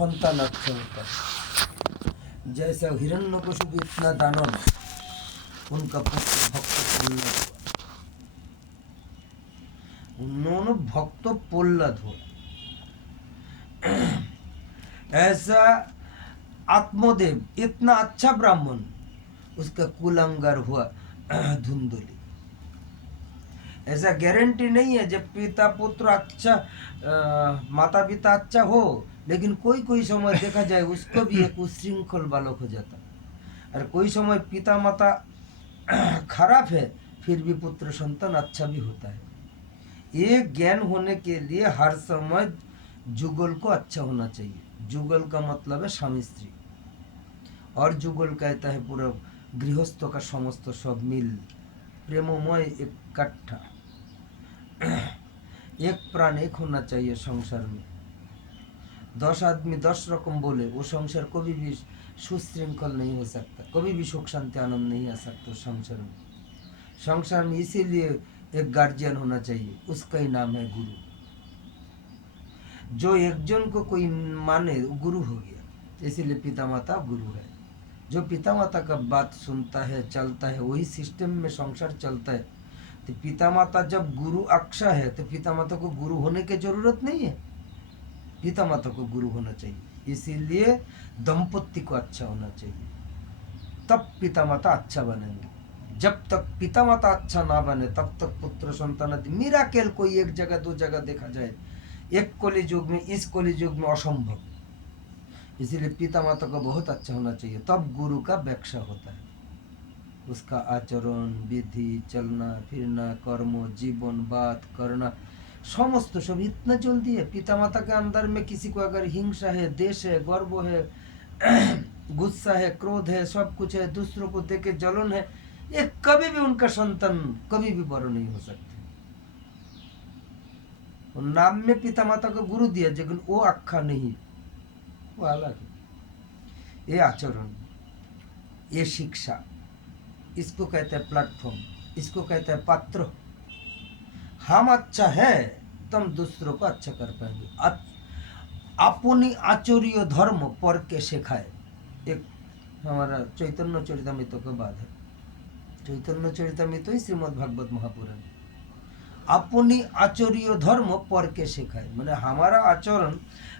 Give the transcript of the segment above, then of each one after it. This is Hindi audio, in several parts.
संतान अच्छा होता है। जैसा हिरण्यकशिपु इतना दानव, उनका पुत्र भक्त प्रहलाद हुआ। उन्होंने भक्त प्रहलाद हुआ। ऐसा आत्मदेव इतना अच्छा ब्राह्मण, उसका कुलंगार हुआ धुंधली। ऐसा गारंटी नहीं है जब पिता पुत्र अच्छा, माता पिता अच्छा हो, लेकिन कोई कोई समय देखा जाए उसको भी एक उच्छृंखल बालक हो जाता। और कोई समय पिता माता खराब है, फिर भी पुत्र संतान अच्छा भी होता है। ये ज्ञान होने के लिए हर समय जुगल को अच्छा होना चाहिए। जुगल का मतलब है स्वामी स्त्री, और जुगल कहता है पूरा गृहस्थ का समस्त सब मिल प्रेममय इकट्ठा। एक प्राण एक होना चाहिए संसार में। 10 आदमी 10 रकम बोले, वो संसार कभी भी सुशृंखल नहीं हो सकता, कभी भी सुख शांति आनंद नहीं आ सकता संसार में। संसार में इसीलिए एक गार्जियन होना चाहिए, उसका ही नाम है गुरु। जो एक जन को कोई माने गुरु हो गया, इसीलिए पिता माता गुरु है। जो पिता माता का बात सुनता है, चलता है, वही सिस्टम में संसार चलता है। तो पिता माता जब गुरु अक्षा है, तो पिता माता को गुरु होने की जरूरत नहीं है। पिता माता को गुरु होना चाहिए। इसीलिए दंपत्ति को अच्छा होना चाहिए, तब पिता माता अच्छा बनेंगे। जब तक पिता माता अच्छा ना बने, तब तक पुत्र संतान मिराकल कोई एक जगह दो जगह देखा जाए, एक कली युग में, इस कली युग में असंभव। इसीलिए पिता माता को बहुत अच्छा होना चाहिए, तब गुरु का व्याख्या होता है। उसका आचरण, विधि, चलना फिरना, कर्म, जीवन, बात करना, समस्त सब इतना जल्दी है। पिता माता के अंदर में किसी को अगर हिंसा है, देश है, गर्व है, गुस्सा है, क्रोध है, सब कुछ है, दूसरों को देखे जलन है, ये कभी भी उनका संतान कभी भी बड़ो नहीं हो सकते। नाम में पिता माता को गुरु दिया, लेकिन वो अक्खा नहीं, वो अलग है। ये आचरण, ये शिक्षा, इसको कहते हैं प्लेटफॉर्म, इसको कहते हैं पात्र। हम अच्छा है तब दूसरों को अच्छा कर पाएंगे। अपनी आचर्य धर्म पर के सिखाए। एक हमारा चैतन्य चरितमृत का बात है। चैतन्य चरितमृत ही श्रीमद् भागवत महापुराण। अपनी आचर्य धर्म पर के सिखाए, मैंने हमारा आचरण,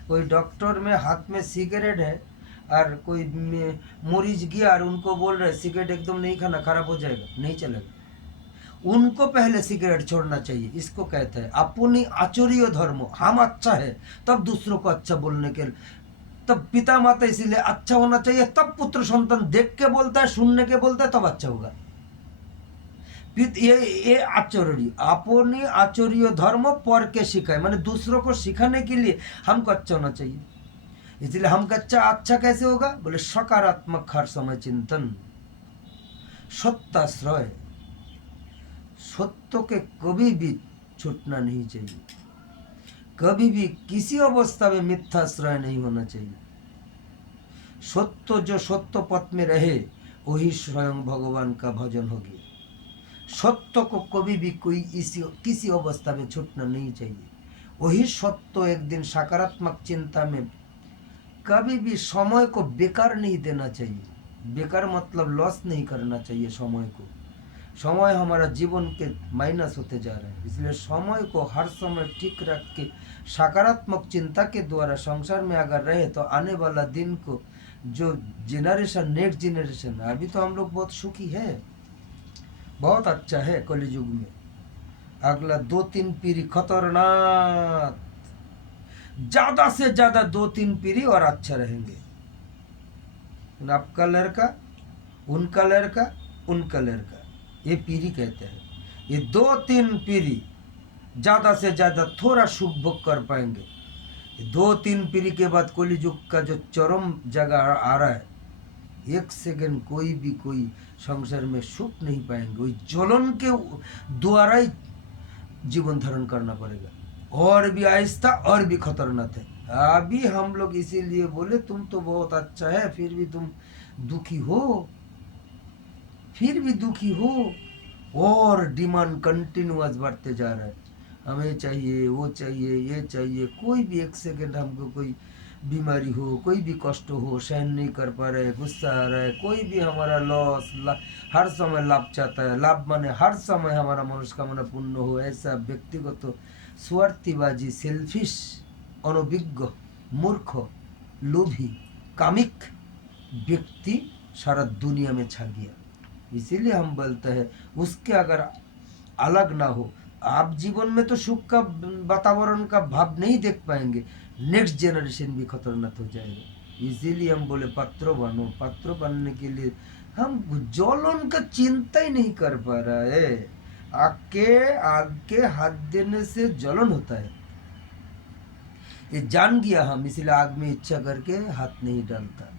कोई डॉक्टर में हाथ में सिगरेट है और कोई मरीज गया और उनको बोल रहे सिगरेट एकदम नहीं खाना, खराब हो जाएगा, नहीं चलेगा। उनको पहले सिगरेट छोड़ना चाहिए। इसको कहते हैं अपनी आचर्य धर्म। हम अच्छा है तब दूसरों को अच्छा बोलने के, तब पिता माता इसीलिए अच्छा होना चाहिए, तब पुत्र संतान देख के बोलता है, सुनने के बोलता है, तब अच्छा होगा। ये आचर्य, अपनी आचर्य धर्म पर के सिखाए, माने दूसरों को सिखाने के लिए हमको अच्छा होना चाहिए। इसलिए हमको अच्छा कैसे होगा, बोले सकारात्मक हर समय चिंतन, सत्याश्रय, सत्य के कभी भी छूटना नहीं चाहिए, कभी भी किसी अवस्था में मिथ्याश्रय नहीं होना चाहिए। सत्य, जो सत्य पथ में रहे वही स्वयं भगवान का भजन हो गया। सत्य को कभी भी कोई किसी अवस्था में छूटना नहीं चाहिए। वही सत्य एक दिन सकारात्मक चिंता में, कभी भी समय को बेकार नहीं देना चाहिए। बेकार मतलब लॉस नहीं करना चाहिए समय को। समय हमारा जीवन के माइनस होते जा रहे हैं, इसलिए समय को हर समय ठीक रख के सकारात्मक चिंता के द्वारा संसार में अगर रहे, तो आने वाला दिन को जो जेनरेशन, नेक्स्ट जेनरेशन, अभी तो हम लोग बहुत सुखी है, बहुत अच्छा है कलयुग में। अगला 2-3 पीढ़ी खतरनाक, ज्यादा से ज्यादा 2-3 पीढ़ी और अच्छा रहेंगे। आपका लड़का, उनका लड़का, उनका लड़का, ये पीढ़ी कहते हैं। ये 2-3 पीढ़ी ज्यादा से ज्यादा थोड़ा सुख भोग कर पाएंगे। 2-3 पीढ़ी के बाद कलयुग का जो चरम जगह आ रहा है, एक सेकंड कोई संसार में सुख नहीं पाएंगे। वही ज्वलन के द्वारा ही जीवन धारण करना पड़ेगा, और भी आहिस्ता और भी खतरनाक है। अभी हम लोग इसीलिए बोले तुम तो बहुत अच्छा है, फिर भी तुम दुखी हो, फिर भी दुखी हो, और डिमांड कंटिन्यूअस बढ़ते जा रहा है। हमें चाहिए, वो चाहिए, ये चाहिए। कोई भी एक सेकंड हमको कोई बीमारी हो, कोई भी कष्ट हो, सहन नहीं कर पा रहे, गुस्सा आ रहा है, कोई भी हमारा लॉस हर समय लाभ चाहता है, लाभ माने हर समय हमारा मनोकामना पूर्ण हो, ऐसा व्यक्तिगत स्वार्थीबाजी, सेल्फिश, अनभिज्ञ, मूर्ख, लोभी, कामिक व्यक्ति सारा दुनिया में छा गया। इसीलिए हम बोलते हैं उसके अगर अलग ना हो, आप जीवन में तो सुख का वातावरण का भाव नहीं देख पाएंगे, नेक्स्ट जनरेशन भी खतरनाक हो जाएगा। इसीलिए हम बोले पात्र बनो। पात्र बनने के लिए हम जलन का चिंता ही नहीं कर पा रहा है। आग के हाथ देने से जलन होता है, ये जान गया हम, इसीलिए आग में इच्छा करके हाथ नहीं डालता।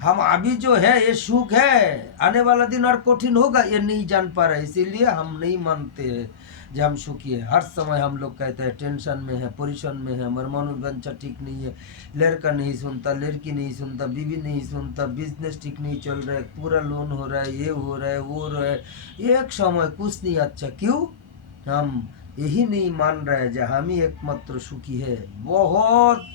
हम अभी जो है ये सुख है, आने वाला दिन और कठिन होगा ये नहीं जान पा रहे, इसीलिए हम नहीं मानते हैं जो हम सुखी है। हर समय हम लोग कहते हैं टेंशन में है, परेशान में है, हमारा मनोवंचा ठीक नहीं है, लड़का नहीं सुनता, लड़की नहीं सुनता, बीवी नहीं सुनता, बिजनेस ठीक नहीं चल रहा है, पूरा लोन हो रहा है, ये हो रहा है, वो हो रहा है, एक समय कुछ नहीं अच्छा। क्यों? हम यही नहीं मान रहे जो हम ही एकमात्र सुखी है। बहुत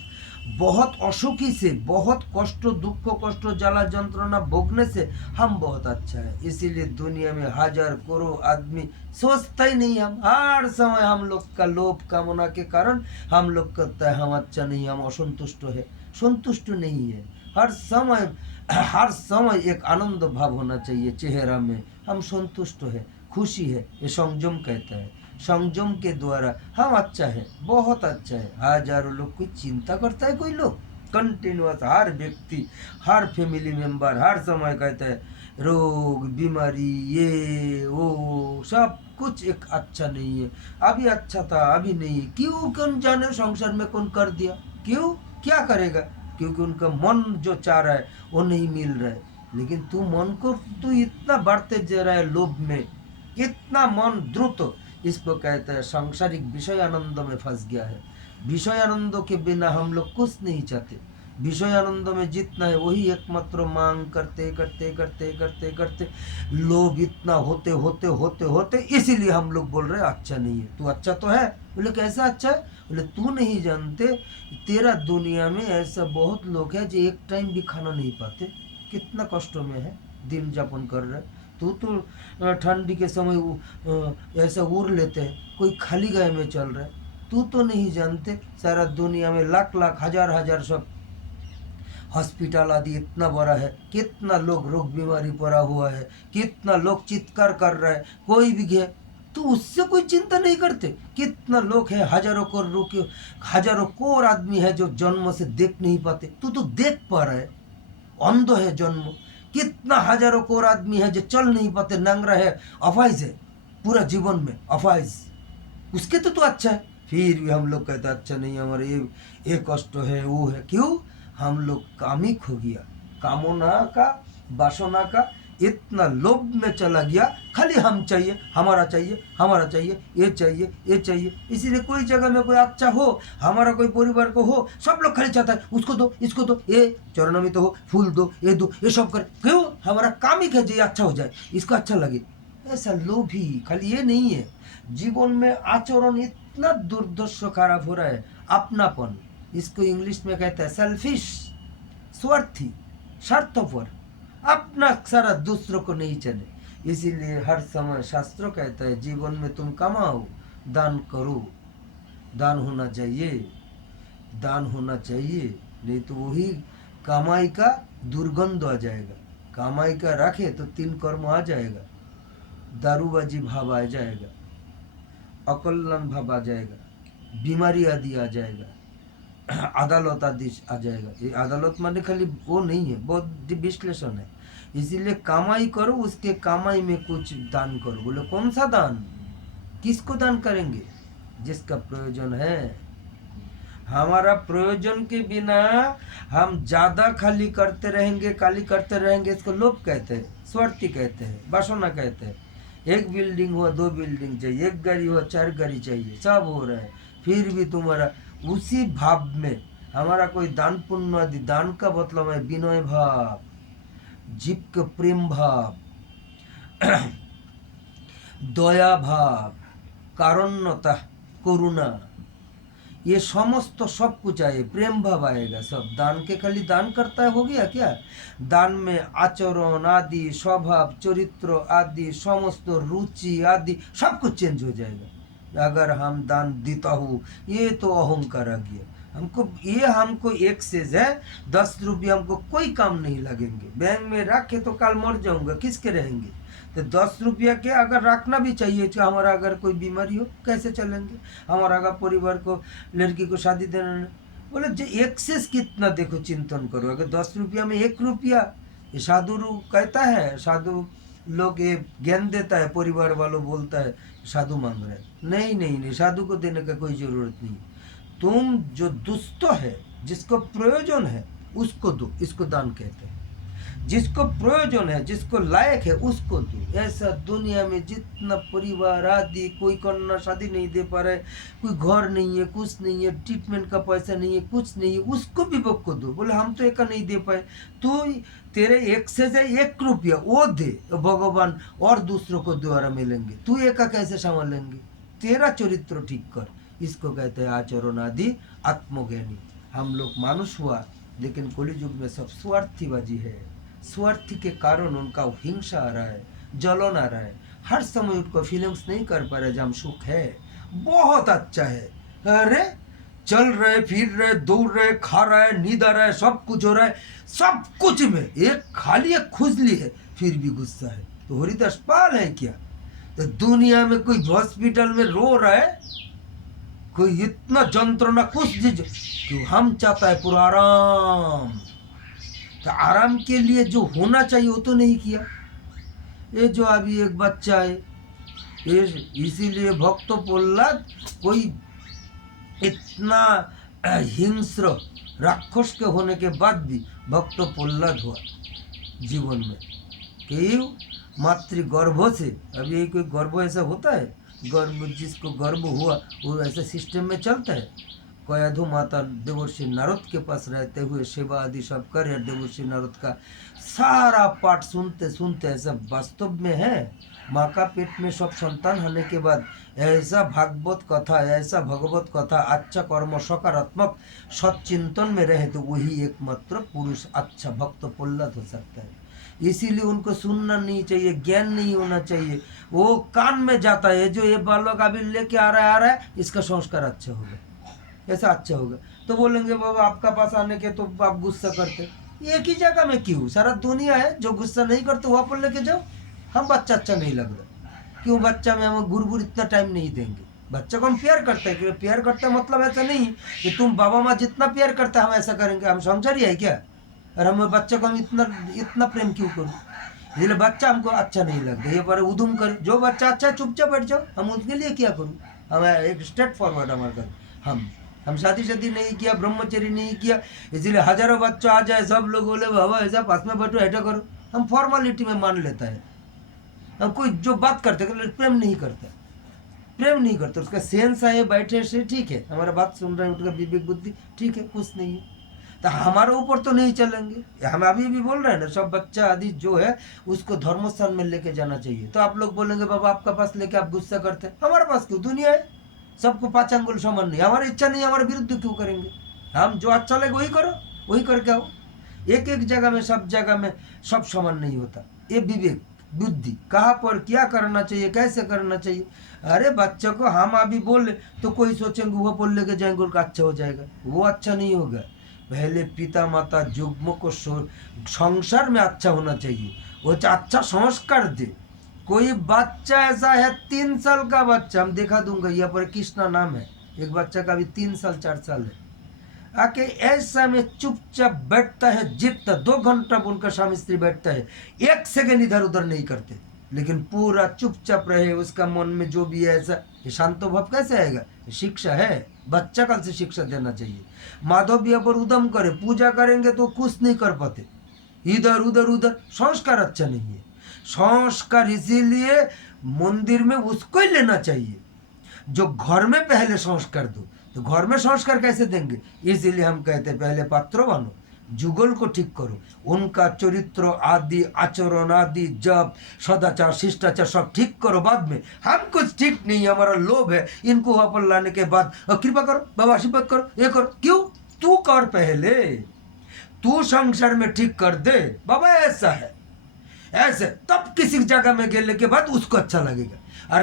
बहुत असुखी से, बहुत कष्ट, दुख, कष्ट, जला, जंत्रणा भोगने से हम बहुत अच्छा है। इसीलिए दुनिया में हजार करोड़ आदमी सोचता ही नहीं, हम हर समय हम लोग का लोभ कामना के कारण हम लोग कहता है हम अच्छा नहीं, हम असंतुष्ट है, संतुष्ट नहीं है। हर समय एक आनंद भाव होना चाहिए चेहरा में, हम संतुष्ट है, खुशी है, ये संयम कहता है। संयम के द्वारा हम अच्छा है, बहुत अच्छा है। हजारों लोग कोई चिंता करता है, कोई लोग कंटिन्यूअस, हर व्यक्ति, हर फैमिली मेंबर हर समय कहता है रोग, बीमारी, ये वो सब कुछ एक अच्छा नहीं है, अभी अच्छा था अभी नहीं है। क्यों? कौन जाने संसार में कौन कर दिया, क्यों, क्या करेगा? क्योंकि उनका मन जो चाह रहा है वो नहीं मिल रहा है। लेकिन तू मन को तू इतना बढ़ते जा रहा है लोभ में, इतना मन द्रुत, इसको कहते हैं सांसारिक विषय आनंद में फंस गया है। विषय आनंद के बिना हम लोग कुछ नहीं चाहते, विषय आनंद में जितना है वही एकमात्र मांग करते करते करते करते करते लोभ इतना होते होते होते होते, इसीलिए हम लोग बोल रहे अच्छा नहीं है। तू अच्छा तो है, बोले कैसा अच्छा है? बोले तू नहीं जानते, तेरा दुनिया में ऐसा बहुत लोग है जो एक टाइम भी खाना नहीं पाते, कितना कष्टों में है, दिन यापन कर रहे। तू तो ठंडी के समय ऐसा उड़ लेते हैं, कोई खाली गाय में चल रहा है। तू तो नहीं जानते सारा दुनिया में लाख लाख हजार हजार सब हॉस्पिटल आदि इतना बड़ा है, कितना लोग रोग बीमारी पड़ा हुआ है, कितना लोग चित्कार कर रहा है, कोई भी गया तो उससे कोई चिंता नहीं करते। कितना लोग है, हजारों करोड़, हजारों करोड़ आदमी है जो जन्म से देख नहीं पाते, तू तो देख पा रहा है, अंध है जन्म। कितना हजारों करोड़ आदमी है जो चल नहीं पाते, नंगरा है, अफाइज है, पूरा जीवन में अफाइज, उसके तो अच्छा है। फिर भी हम लोग कहते अच्छा नहीं, हमारे ये कष्ट है, वो है। क्यों? हम लोग कामिक हो गया, कामना का, वासना का इतना लोभ में चला गया, खाली हम चाहिए, हमारा चाहिए, हमारा चाहिए, ये चाहिए, ये चाहिए। इसीलिए कोई जगह में कोई अच्छा हो, हमारा कोई परिवार को हो, सब लोग खाली चाहता है उसको दो, इसको दो, ये चरणों तो हो, फूल दो, ये दो, ये सब कर। क्यों? हमारा कामिक है जो अच्छा हो जाए, इसको अच्छा लगे, ऐसा लोभी। खाली ये नहीं है, जीवन में आचरण इतना दुर्दर्श खराब हो रहा है। अपनापन, इसको इंग्लिश में कहते हैं सेल्फिश, स्वार्थी, स्वार्थपर, अपना सारा दूसरों को नहीं चले। इसीलिए हर समय शास्त्र कहता है जीवन में तुम कमाओ, दान करो, दान होना चाहिए, दान होना चाहिए, नहीं तो वही कमाई का दुर्गंध आ जाएगा। कमाई का रखे तो 3 कर्म आ जाएगा, दारूबाजी भाव आ जाएगा, अकल्याण भाव आ जाएगा, बीमारी आदि आ जाएगा, अदालत आदि आ जाएगा। ये अदालत माने खाली वो नहीं है, बहुत विश्लेषण है। इसीलिए कमाई करो, उसके कमाई में कुछ दान करो। बोले कौन सा दान, किसको दान करेंगे? जिसका प्रयोजन है। हमारा प्रयोजन के बिना हम ज्यादा खाली करते रहेंगे, खाली करते रहेंगे, इसको लोभ कहते हैं, स्वार्थी कहते हैं, वासना कहते हैं। एक बिल्डिंग हुआ, 2 बिल्डिंग चाहिए, एक गाड़ी हुआ, 4 गाड़ी चाहिए, सब हो रहा है, फिर भी तुम्हारा उसी भाव में हमारा कोई दान पुण्य आदि, दान का मतलब है विनय भाव, जीव के प्रेम भाव, दया भाव, कारुण्यता, करुणा, ये समस्त सब कुछ आए, प्रेम भाव आएगा सब। दान के खाली दान करता है हो गया क्या? दान में आचरण आदि, स्वभाव चरित्र आदि, समस्त रुचि आदि सब कुछ चेंज हो जाएगा। अगर हम दान देता हूँ, ये तो अहंकार आ गया हमको। ये हमको एक्सेस है, 10 रुपये हमको कोई काम नहीं लगेंगे। बैंक में रखे तो कल मर जाऊंगा, किसके रहेंगे? तो 10 रुपया के अगर रखना भी चाहिए, कि हमारा अगर कोई बीमारी हो कैसे चलेंगे, हमारा अगर परिवार को, लड़की को शादी देना नहीं, बोले जो एक्सेस कितना देखो, चिंतन करो। अगर 10 रुपया में 1 रुपया, ये साधु कहता है, साधु लोग ये ज्ञान देता है, परिवार वालों बोलता है साधु मांग रहे हैं। नहीं नहीं नहीं, साधु को देने का कोई जरूरत नहीं। तुम जो दुष्ट है, जिसको प्रयोजन है उसको दो, इसको दान कहते हैं। जिसको प्रयोजन है, जिसको लायक है उसको दो। ऐसा दुनिया में जितना परिवार आदि, कोई कन्या शादी नहीं दे पा रहे, कोई घर नहीं है, कुछ नहीं है, ट्रीटमेंट का पैसा नहीं है, कुछ नहीं है, उसको भी विवेक को दो। बोले हम तो एक नहीं दे पाए, तो तेरे एक से जाए 1 रुपया वो दे, भगवान और दूसरों को द्वारा मिलेंगे। तू एक का कैसे संभालेंगे? तेरा चरित्र ठीक कर, इसको कहते हैं आचरण आदि आत्मज्ञानी। हम लोग मानुष हुआ, लेकिन कलियुग में सब स्वार्थीबाजी है। स्वार्थी के कारण उनका हिंसा आ रहा है, जलन आ रहा है, हर समय उनको फीलिंग्स नहीं कर पा रहे। जब हम सुख है, बहुत अच्छा है, अरे चल रहे, फिर रहे, दौड़ रहे, खा रहा है, नींद आ रहा है, सब कुछ हो रहा है, सब कुछ में एक खाली एक खुजली है, फिर भी गुस्सा है। तो हरिदास पाल है क्या? तो दुनिया में कोई हॉस्पिटल में रो रहा है, कोई इतना जंत्रणा, कुछ क्यों? हम चाहता है पूरा आराम। तो आराम के लिए जो होना चाहिए वो तो नहीं किया। ये जो अभी एक बच्चा है, ये इसीलिए भक्त प्रहलाद कोई इतना हिंस्र राक्षस के होने के बाद भी भक्त प्रहलाद हुआ जीवन में। क्यों? मातृ गर्भ से। अब ये कोई गर्भ ऐसा होता है, गर्भ जिसको गर्भ हुआ वो ऐसे सिस्टम में चलता है। कयाधु माता देवर्षि नारद के पास रहते हुए सेवा आदि सब करे, देवर्षि नारद का सारा पाठ सुनते सुनते ऐसा वास्तव में है। माँ का पेट में सब संतान होने के बाद ऐसा भागवत कथा, ऐसा भगवत कथा, अच्छा कर्म, सकारात्मक सच्चिंतन में रहे तो वही एकमात्र पुरुष अच्छा भक्त प्रहलाद हो सकता है। इसीलिए उनको सुनना नहीं चाहिए, ज्ञान नहीं होना चाहिए, वो कान में जाता है। जो ये बालक अभी लेके आ रहा है, इसका संस्कार अच्छा होगा, ऐसा अच्छा होगा। तो बोलेंगे बाबा आपका पास आने के तो आप गुस्सा करते। एक ही जगह में क्यों? सारा दुनिया है, जो गुस्सा नहीं करते वहाँ पर लेके जाओ। हम बच्चा अच्छा नहीं लग रहा, क्यों? बच्चा में हम गुरु इतना टाइम नहीं देंगे। बच्चा को हम प्यार करते हैं, प्यार करते हैं मतलब ऐसा नहीं कि तुम बाबा माँ जितना प्यार करते हैं हम ऐसा करेंगे। हम समझ है क्या? और हम बच्चे को हम इतना प्रेम क्यों करूँ? इसलिए बच्चा हमको अच्छा नहीं लगता। ये पर उधम कर, जो बच्चा अच्छा चुपचाप बैठ जाओ, हम उसके लिए क्या करूँ? हम एक स्ट्रेट फॉरवर्ड हमारे घर। हम शादी नहीं किया, ब्रह्मचर्य नहीं किया, इसलिए हजारों बच्चा आ जाए, सब लोग बोले बाबा ऐसा पास में बैठो, ऐसा करो, हम फॉर्मेलिटी में मान लेता है। हम कोई जो बात करते प्रेम नहीं करता, प्रेम नहीं करता। उसका सेंस है बैठे से ठीक है, हमारा बात सुन रहे हैं, उसका विवेक बुद्धि ठीक है, कुछ नहीं है, तो हमारे ऊपर तो नहीं चलेंगे। हम अभी भी बोल रहे हैं ना, सब बच्चा आदि जो है उसको धर्मस्थान में लेके जाना चाहिए। तो आप लोग बोलेंगे बाबा आपका पास लेके आप गुस्सा करते हैं, हमारे पास क्यों? दुनिया है, सबको 5 अंगुल समान नहीं। हमारी इच्छा नहीं, हमारे विरुद्ध क्यों करेंगे? हम जो अच्छा लगे वही करो, वही करके आओ। एक एक जगह में, सब जगह में सब समान नहीं होता। ये विवेक बुद्धि, कहाँ पर क्या करना चाहिए, कैसे करना चाहिए। अरे बच्चे को हम अभी बोले तो कोई सोचेंगे वो बोल लेके जाएंगे उनका अच्छा हो जाएगा, वो अच्छा नहीं होगा। पहले पिता माता युग्म को संसार में अच्छा होना चाहिए, वो अच्छा संस्कार दे। कोई बच्चा ऐसा है 3 साल का बच्चा, हम देखा दूंगा, यहाँ पर कृष्णा नाम है, एक बच्चा का भी 3 साल 4 साल है, आके ऐसा में चुपचाप बैठता है, जितना 2 घंटा उनका स्वामी स्त्री बैठता है, 1 सेकंड इधर उधर नहीं करते, लेकिन पूरा चुपचाप रहे। उसका मन में जो भी है ऐसा, ये शांत भाव कैसे आएगा? शिक्षा है, बच्चा काल से शिक्षा देना चाहिए। माधव यहाँ पर उदम करे, पूजा करेंगे तो कुछ नहीं कर पाते, इधर उधर उधर, संस्कार अच्छा नहीं है। संस्कार इसीलिए मंदिर में उसको ही लेना चाहिए जो घर में पहले संस्कार दो। तो घर में संस्कार कैसे देंगे? इसीलिए हम कहते हैं पहले पात्र बनो, जुगल को ठीक करो, उनका चरित्र आदि आचरण आदि जब सदाचार शिष्टाचार सब ठीक करो। बाद में हम कुछ ठीक नहीं है, हमारा लोभ है, इनको वहाँ पर लाने के बाद कृपा करो बाबा आशीर्वाद करो ये करो। क्यों? तू कर पहले, तू संसार में ठीक कर दे बाबा, ऐसा है ऐसे, तब किसी जगह में गेले के बाद उसको अच्छा लगेगा। और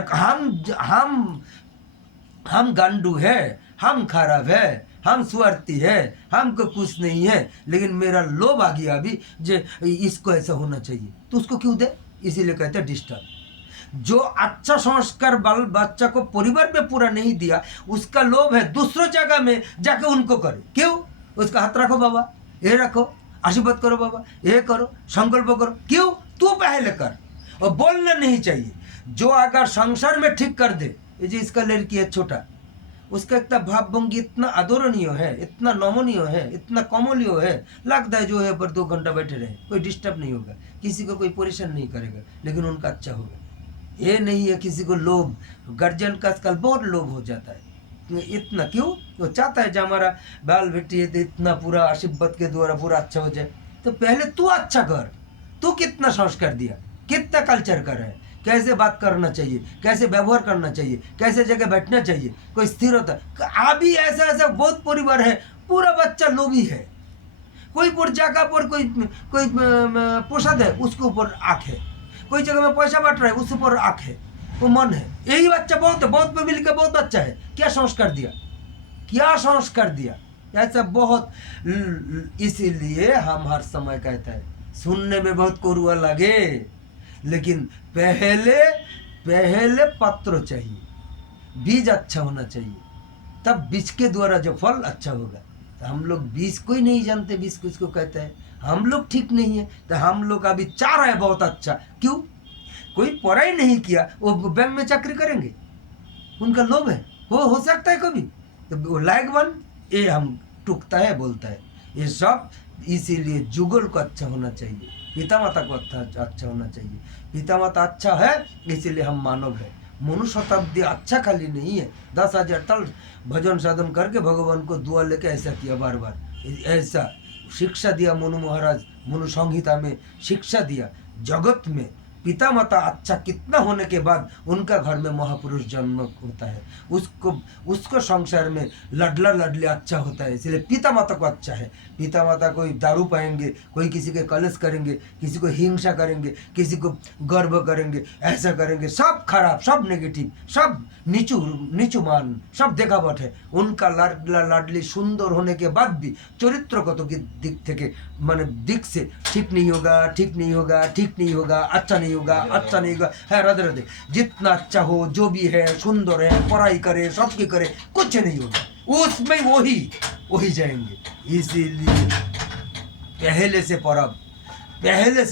हम गांडू है, हम खराब है, हम स्वार्थी है, हमको कुछ नहीं है, लेकिन मेरा लोभ आ गया अभी जे इसको ऐसा होना चाहिए, तो उसको क्यों दे? इसीलिए कहते हैं डिस्टर्ब। जो अच्छा संस्कार बाल बच्चा को परिवार में पूरा नहीं दिया, उसका लोभ है दूसरों जगह में जाके उनको करे। क्यों? उसका हाथ रखो बाबा, ये रखो, आशीर्वाद करो बाबा, ये करो, संकल्प करो। क्यों? तू पहले कर। और बोलना नहीं चाहिए। जो अगर संसार में ठीक कर दे, ये जो इसका लड़की है छोटा, उसका इतना भाव भंगी इतना आदरणीय है, इतना नमनीय है, इतना कमलीय है, लगता है जो है पर 2 घंटा बैठे रहे, कोई डिस्टर्ब नहीं होगा, किसी को कोई परेशान नहीं करेगा, लेकिन उनका अच्छा होगा। ये नहीं है किसी को लोभ। गार्जियन का आजकल बहुत लोभ हो जाता है। इतना क्यों? वो चाहता है जो हमारा बाल बेटी है तो इतना पूरा आशीर्वाद के द्वारा पूरा अच्छा हो जाए। तो पहले तू अच्छा कर। तू कितना संस्कार दिया, कितना कल्चर कर रहा है, कैसे बात करना चाहिए, कैसे व्यवहार करना चाहिए, कैसे जगह बैठना चाहिए, कोई स्थिर होता है। अभी ऐसा ऐसा बहुत परिवार है, पूरा बच्चा लोभी है। कोई पर जगह पर कोई पोषद है, उसके ऊपर आँख है, कोई जगह में पैसा बांट रहा है, उसके ऊपर आँख है, वो मन है। यही बच्चा बहुत है, बहुत में मिल के बहुत अच्छा है। क्या संस्कार दिया, क्या संस्कार दिया? ऐसा बहुत। इसीलिए हम हर समय कहते हैं, सुनने में बहुत कड़वा लगे, लेकिन पहले पत्र चाहिए, बीज अच्छा होना चाहिए, तब बीज के द्वारा जो फल अच्छा होगा। तो हम लोग बीज को ही नहीं जानते, बीज किसको कहते हैं। हम लोग ठीक नहीं है, तो हम लोग अभी चाह रहे हैं बहुत अच्छा। क्यों? कोई पढ़ाई नहीं किया, वो बैंक में चाकरी करेंगे, उनका लोभ है, हो सकता है कभी, तो वो लायक बन, ये हम टूकता है बोलता है ये सब। इसीलिए जुगल को अच्छा होना चाहिए, पिता माता को अच्छा होना चाहिए। पिता माता अच्छा है, इसीलिए हम मानव है। मनुष्य शताब्दी अच्छा खाली नहीं है, 10,000 साल भजन साधन करके भगवान को दुआ लेके ऐसा किया, बार बार ऐसा शिक्षा दिया। मनु महाराज मनु संहिता में शिक्षा दिया। जगत में पिता माता अच्छा कितना होने के बाद उनका घर में महापुरुष जन्म होता है, उसको संसार में लडला लडले अच्छा होता है। इसलिए पिता माता को अच्छा है। पिता माता कोई दारू पाएंगे, कोई किसी के कलश करेंगे, किसी को हिंसा करेंगे, किसी को गर्व करेंगे, ऐसा करेंगे, सब खराब, सब नेगेटिव, सब नीचू मान, सब देखावट है। उनका लाडला लाडली सुंदर होने के बाद भी चरित्रगत दिक থেকে মানে दिक से ठीक नहीं होगा, ठीक नहीं होगा, ठीक नहीं होगा, अच्छा नहीं होगा, अच्छा नहीं होगा, है राधे राधे। जितना अच्छा हो, जो भी है, सुंदर है, पढ़ाई करे, सबकी करे, कुछ नहीं होगा, उसमें वही जाएंगे। इसीलिए पहले से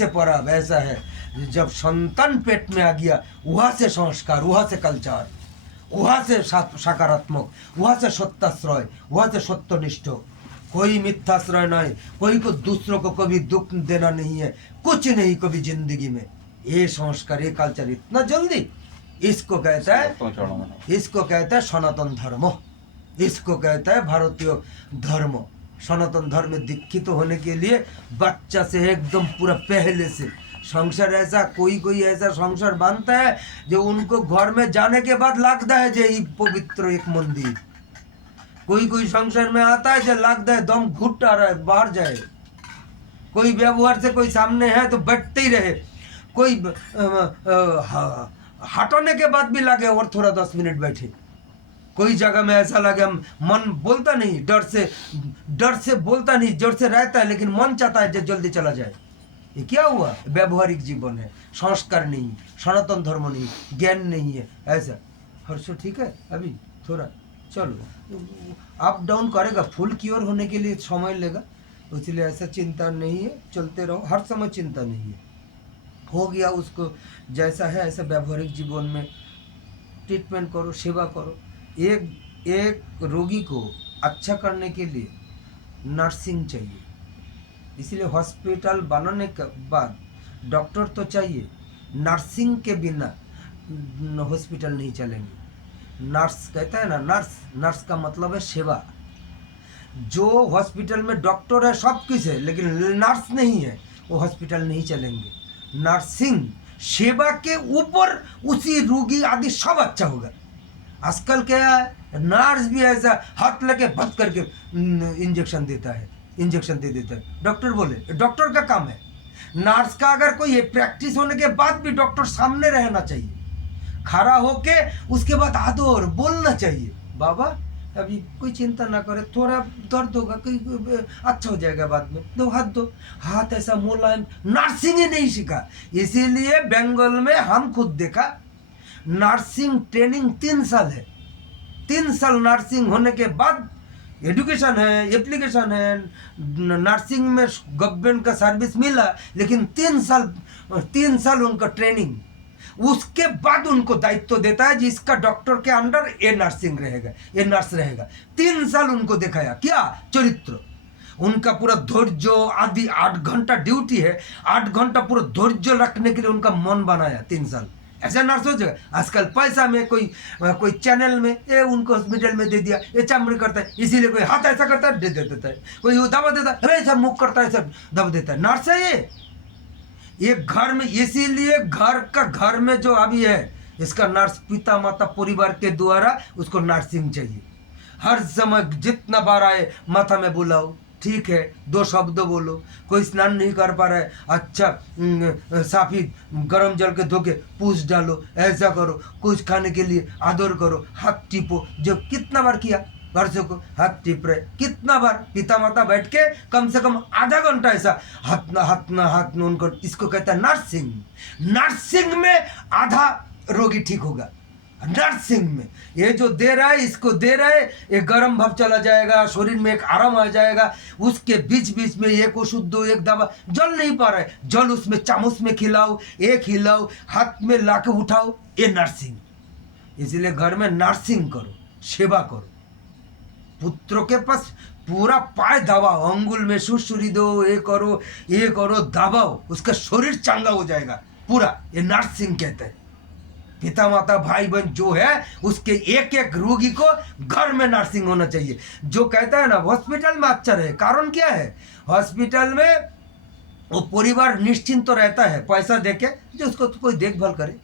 परब ऐसा है। जब संतान पेट में आ गया, वहाँ से संस्कार, वहाँ से कल्चर, वहाँ से सकारात्मक, वहाँ से सत्याश्रय, वहाँ से सत्यनिष्ठ, कोई मिथ्याश्रय नहीं, कोई को दूसरों को कभी दुख देना नहीं है, कुछ नहीं कभी जिंदगी में। ये संस्कार, ये कल्चर इतना जल्दी, इसको कहता है सनातन धर्म, इसको कहता है भारतीय धर्म। सनातन धर्म में दीक्षित होने के लिए बच्चा से एकदम पूरा पहले से संसार ऐसा, कोई ऐसा संसार बनता है जो उनको घर में जाने के बाद लगता है जो पवित्र एक मंदिर। कोई संसार में आता है जो लगता है दम घुट आ रहा है, बाहर जाए। कोई व्यवहार से कोई सामने है तो बैठते ही रहे, कोई हटाने के बाद भी लगे और थोड़ा 10 मिनट बैठे। कोई जगह में ऐसा लगे हम मन बोलता नहीं, डर से बोलता नहीं, जोर से रहता है, लेकिन मन चाहता है जो जल्दी चला जाए। ये क्या हुआ? व्यवहारिक जीवन है, संस्कार नहीं, सनातन धर्म नहीं, ज्ञान नहीं है। ऐसा हर्षो ठीक है, अभी थोड़ा चलो अप डाउन करेगा, फुल क्योर होने के लिए समय लेगा, इसलिए ऐसा चिंता नहीं है, चलते रहो, हर समय चिंता नहीं है। हो गया, उसको जैसा है ऐसा व्यवहारिक जीवन में ट्रीटमेंट करो, सेवा करो। एक रोगी को अच्छा करने के लिए नर्सिंग चाहिए, इसलिए हॉस्पिटल बनाने के बाद डॉक्टर तो चाहिए। नर्सिंग के बिना हॉस्पिटल नहीं चलेंगे। नर्स कहता है ना, नर्स का मतलब है सेवा। जो हॉस्पिटल में डॉक्टर है सब कुछ है लेकिन नर्स नहीं है, वो हॉस्पिटल नहीं चलेंगे। नर्सिंग सेवा के ऊपर उसी रोगी आदि सब अच्छा होगा। आजकल क्या है, नर्स भी ऐसा हाथ लगे भट करके इंजेक्शन देता है, इंजेक्शन दे देता है। डॉक्टर बोले डॉक्टर का काम है। नर्स का अगर कोई प्रैक्टिस होने के बाद भी डॉक्टर सामने रहना चाहिए, खड़ा होके उसके बाद आदर बोलना चाहिए, बाबा अभी कोई चिंता ना करे, थोड़ा दर्द होगा, कोई अच्छा हो जाएगा बाद में, दो हाथ दो। हाथ ऐसा मुलायम नर्सिंग ही नहीं सीखा। इसीलिए बंगाल में हम खुद देखा, नर्सिंग ट्रेनिंग 3 साल है। 3 साल नर्सिंग होने के बाद एजुकेशन है, एप्लीकेशन है, नर्सिंग में गवर्नमेंट का सर्विस मिला, लेकिन 3 साल उनका ट्रेनिंग, उसके बाद उनको दायित्व देता है जिसका डॉक्टर के अंडर ये नर्सिंग रहेगा, ये नर्स रहेगा। 3 साल उनको दिखाया क्या चरित्र, उनका पूरा धैर्य आदि 8 घंटा ड्यूटी है, 8 घंटा पूरा धैर्य रखने के लिए उनका मन बनाया 3 साल। ऐसा नर्स हो जाएगा। आजकल पैसा में कोई चैनल में ये उनको हॉस्पिटल में दे दिया, ये चामड़ी करता है, इसीलिए कोई हाथ ऐसा करता है दे देता है, कोई दवा देता है ऐसा मुख करता है, ऐसा दवा देता है। नर्स है ये घर में, इसीलिए घर में जो अभी है इसका नर्स पिता माता परिवार के द्वारा उसको नर्सिंग चाहिए। हर समय जितना बार आए माथा में बुलाओ, ठीक है 2 शब्द बोलो, कोई स्नान नहीं कर पा रहा है, अच्छा साफी गर्म जल के धो के पूछ डालो, ऐसा करो, कुछ खाने के लिए आदर करो, हाथ टीपो। जो कितना बार किया वर्षों को हाथ टिप रहे, कितना बार पिता माता बैठ के कम से कम आधा घंटा ऐसा हाथ उनको, इसको कहता है नर्सिंग। नर्सिंग में आधा रोगी ठीक होगा। नर्सिंग में ये जो दे रहा है, इसको दे रहा है, एक गर्म भाव चला जाएगा, शरीर में एक आराम आ जाएगा। उसके बीच बीच में एक ओषुध दो, एक दवा, जल नहीं पा रहा है, जल उसमें चामच में खिलाओ, एक खिलाओ, हाथ में लाके उठाओ, ये नर्सिंग। इसलिए घर में नर्सिंग करो, सेवा करो। पुत्रों के पास पूरा पाए दबाओ, अंगुल में सुरसुरी दो, ये करो दबाओ, उसका शरीर चंगा हो जाएगा पूरा। ये नर्सिंग कहते हैं। पिता माता भाई बहन जो है उसके एक एक रोगी को घर में नर्सिंग होना चाहिए। जो कहता है ना हॉस्पिटल में अच्छा रहे, कारण क्या है, हॉस्पिटल में वो परिवार निश्चिंत तो रहता है, पैसा देके जो उसको तो कोई देखभाल करे,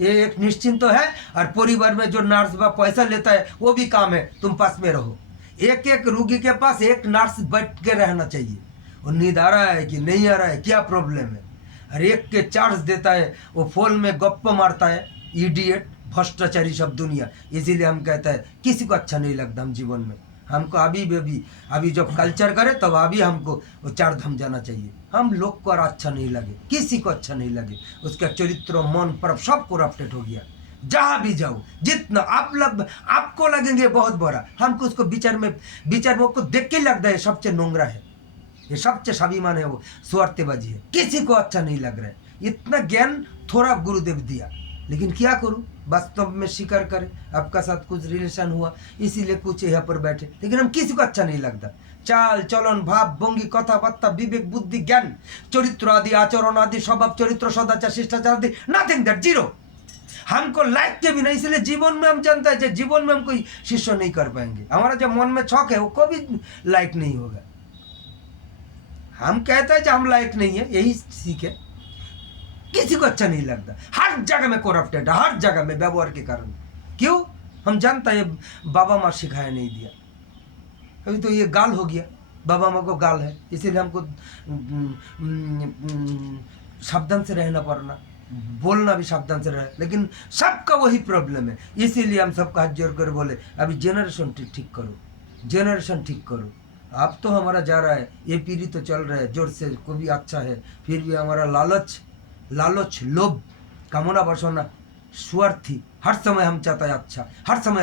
ये एक निश्चिंत तो है। और परिवार में जो नर्स बा पैसा लेता है वो भी काम है, तुम पास में रहो। एक एक रोगी के पास एक नर्स बैठ के रहना चाहिए, और नींद आ रहा है कि नहीं आ रहा है, क्या प्रॉब्लम है, हर एक के चार्ज देता है, वो फोन में गप्प मारता है, इडियट भ्रष्टाचारी सब दुनिया। इसीलिए हम कहता है किसी को अच्छा नहीं लगता हम जीवन में। हमको अभी जब कल्चर करे तब अभी हमको वो 4 धाम जाना चाहिए। हम लोग को और अच्छा नहीं लगे, किसी को अच्छा नहीं लगे, उसका चरित्र मन पर सब करप्टेड हो गया। जहाँ भी जाओ, जितना आपको लगेंगे बहुत बड़ा, हमको उसको विचार वो को देख के लगता है सबसे नोंगरा है, ये सबसे स्वाभिमान है, वो स्वार्थबाजी है, किसी को अच्छा नहीं लग रहा है। इतना ज्ञान थोड़ा गुरुदेव दिया, लेकिन क्या करूं, वास्तव में स्वीकार करें आपका साथ कुछ रिलेशन हुआ इसीलिए कुछ यहाँ पर बैठे, लेकिन हम किसी को अच्छा नहीं लगता। चाल चलन भाव भंगी कथाबार्ता विवेक बुद्धि ज्ञान चरित्र आदि आचरण आदि स्वभाव चरित्र सदाचार शिष्टाचार आदि नथिंग दैट, जीरो। हमको लाइक के भी नहीं, इसलिए जीवन में हम जानते हैं जीवन में हम कोई शिष्य नहीं कर पाएंगे। हमारा जो मन में छक है वो कभी लाइक नहीं होगा। हम कहते हैं हम लायक नहीं है, यही सीख है। किसी को अच्छा नहीं लगता, हर जगह में करप्टेड, हर जगह में व्यवहार के कारण। क्यों, हम जानता है बाबा माँ सिखाया नहीं दिया, अभी तो ये गाल हो गया, बाबा माँ को गाल है, इसीलिए हमको सावधान से रहना पड़ना, बोलना भी सावधान से रहे। लेकिन सबका वही प्रॉब्लम है, इसीलिए हम सबका हाथ जोड़ कर बोले अभी जेनरेशन ठीक करो, जेनरेशन ठीक करो। अब तो हमारा जा रहा है, ये पीढ़ी तो चल रहा है जोर से, को भी अच्छा है, फिर भी हमारा लालच लोभ कामना वासना स्वार्थी, हर समय हम चाहता है अच्छा, हर समय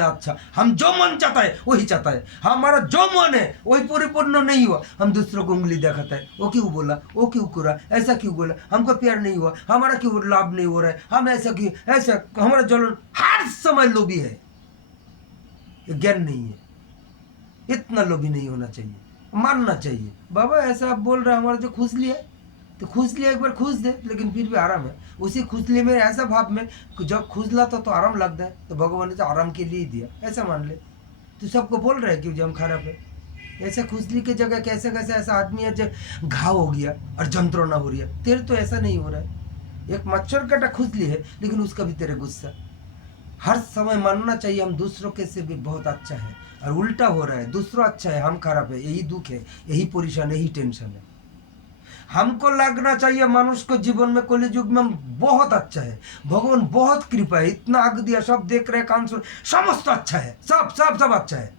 अच्छा, हम जो मन चाहता है वही चाहता है, हमारा जो मन है वही परिपूर्ण नहीं हुआ, हम दूसरों को उंगली दिखाता है, वो क्यों बोला, वो क्यों करा, ऐसा क्यों बोला, हमको प्यार नहीं हुआ, हमारा क्यों लाभ नहीं हो रहा है, हम ऐसा क्यों, ऐसा हमारा जलन, हर समय लोभी है, ज्ञान नहीं है। इतना लोभी नहीं होना चाहिए, मानना चाहिए बाबा ऐसा आप बोल रहे हैं, हमारा जो खुजली है तो खुजली एक बार खुज दे, लेकिन फिर भी आराम है। उसी खुजली में ऐसा भाव में जब खुजला तो आराम लगता है, तो भगवान ने तो आराम के लिए ही दिया, ऐसा मान ले। तो सबको बोल रहे क्यों जो हम खराब है। ऐसे खुजली की जगह कैसे कैसे ऐसा आदमी है जो घाव हो गया और जंत्रणा हो रही है, तेरे तो ऐसा नहीं हो रहा है। एक मच्छर काटा खुजली है लेकिन उसका भी तेरे गुस्सा। हर समय मानना चाहिए हम दूसरों के से भी बहुत अच्छा है, और उल्टा हो रहा है, दूसरा अच्छा है हम खराब है, यही दुख है, यही परेशान, यही टेंशन है। हमको लगना चाहिए मनुष्य को जीवन में कलि युग में हम बहुत अच्छा है, भगवान बहुत कृपा है, इतना आग दिया, सब देख रहे कान सुन, समस्त अच्छा है, सब सब सब अच्छा है,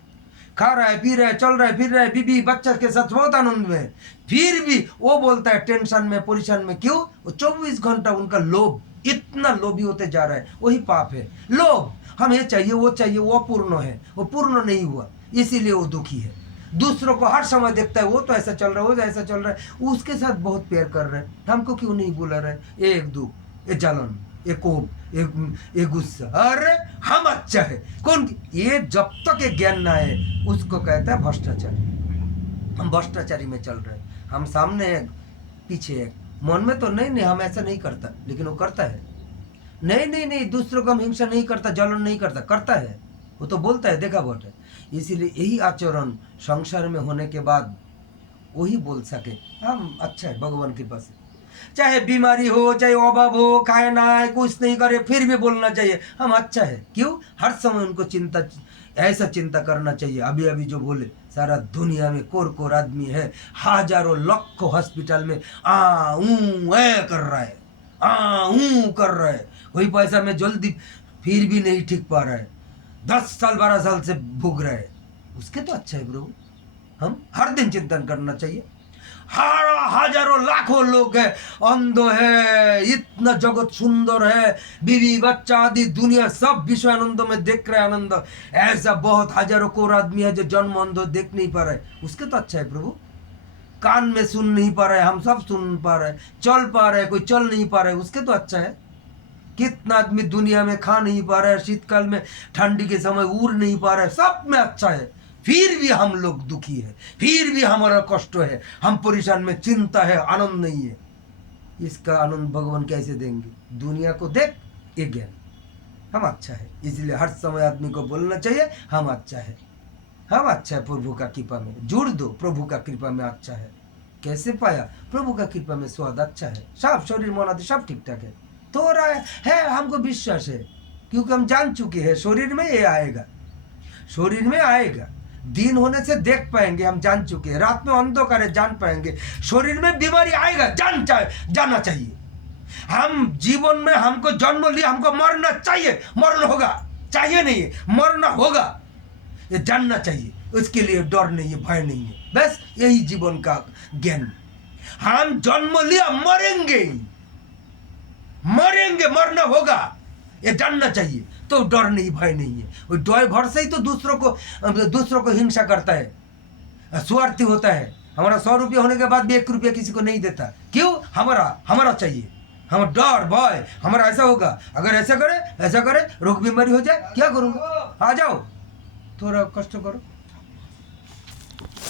खा रहा है, पी रहा है, चल रहा है, फिर रहा है, बीबी बच्चा के साथ बहुत आनंद में है। फिर भी वो बोलता है टेंशन में, परेशान में, क्यों? वो 24 घंटा उनका लोभ, इतना लोभी होते जा रहा है, वही पाप है। लोभ, हम ये चाहिए, वो पूर्ण है, वो पूर्ण नहीं हुआ, इसीलिए वो दुखी है। दूसरों को हर समय देखता है, वो तो ऐसा चल रहा है, वो तो ऐसा चल रहा है, उसके साथ बहुत प्यार कर रहे हैं, हमको क्यों नहीं बुला रहे? एक दुख, ये जलन, एक कोप, एक गुस्सा, अरे हम अच्छा है, कौन? ये जब तक ये ज्ञान ना है उसको कहता है भ्रष्टाचारी। हम भ्रष्टाचारी में चल रहे हैं, हम सामने एक पीछे एक, मन में तो नहीं हम ऐसा नहीं करता, लेकिन वो करता है। नहीं, दूसरों को हम हिंसा नहीं करता, जलन नहीं करता, करता है, वो तो बोलता है, देखा बहुत है। इसीलिए यही आचरण संसार में होने के बाद वही बोल सके हम अच्छा है भगवान की पास। चाहे बीमारी हो, चाहे अभाव हो, खाए ना आए, कुछ नहीं करे, फिर भी बोलना चाहिए हम अच्छा है। क्यों? हर समय उनको चिंता, ऐसा चिंता करना चाहिए। अभी अभी जो बोले, सारा दुनिया में कोर आदमी है, हजारों लाखों हॉस्पिटल में कर रहा है, कर रहा है, वही पैसा में जल्दी फिर भी नहीं ठीक पा रहा है, 10 साल 12 साल से भोग रहा है, उसके तो अच्छा है प्रभु। हम हर दिन चिंतन करना चाहिए। हजारों लाखों लोग है, अंध है, इतना जगत सुंदर है, बीवी बच्चा आदि दुनिया सब विश्व आनंद में देख रहे आनंद, ऐसा बहुत हजारों करोड़ आदमी है जो जन्म अंध देख नहीं पा रहे, उसके तो अच्छा है प्रभु। कान में सुन नहीं पा रहे, हम सब सुन पा रहे, चल पा रहे, कोई चल नहीं पा रहे, उसके तो अच्छा है। कितना आदमी दुनिया में खा नहीं पा रहा है, शीतकाल में ठंडी के समय उड़ नहीं पा रहा है, सब में अच्छा है, फिर भी हम लोग दुखी है, फिर भी हमारा कष्ट है, हम परेशान में, चिंता है, आनंद नहीं है। इसका आनंद भगवान कैसे देंगे? दुनिया को देख, ये ज्ञान, हम अच्छा है। इसलिए हर समय आदमी को बोलना चाहिए हम अच्छा है, हम अच्छा है, प्रभु का कृपा में जुड़ दो, प्रभु का कृपा में अच्छा है। कैसे पाया? प्रभु का कृपा में स्वाद अच्छा है, सब शरीर मन आदि सब ठीक ठाक है, तो रहा है, हमको विश्वास है, क्योंकि हम जान चुके हैं शरीर में ये आएगा, शरीर में आएगा, दिन होने से देख पाएंगे, हम जान चुके हैं, रात में अंधकार है जान पाएंगे, शरीर में बीमारी आएगा जाना चाहिए। हम जीवन में हमको जन्म लिया, हमको मरना चाहिए, मरण होगा, चाहिए नहीं है, मरना होगा, ये जानना चाहिए, उसके लिए डर नहीं है, भय नहीं है, बस यही जीवन का ज्ञान। हम जन्म लिया, मरेंगे, मरना होगा, ये जानना चाहिए, तो डर नहीं, भय नहीं है। वो डर भर से ही तो दूसरों को हिंसा करता है, स्वार्थी होता है। हमारा 100 रुपया होने के बाद भी 1 रुपया किसी को नहीं देता, क्यों? हमारा चाहिए, हम डर भय, हमारा ऐसा होगा, अगर ऐसा करे रोग बीमारी हो जाए, क्या करूंगा? आ जाओ, थोड़ा कष्ट करो,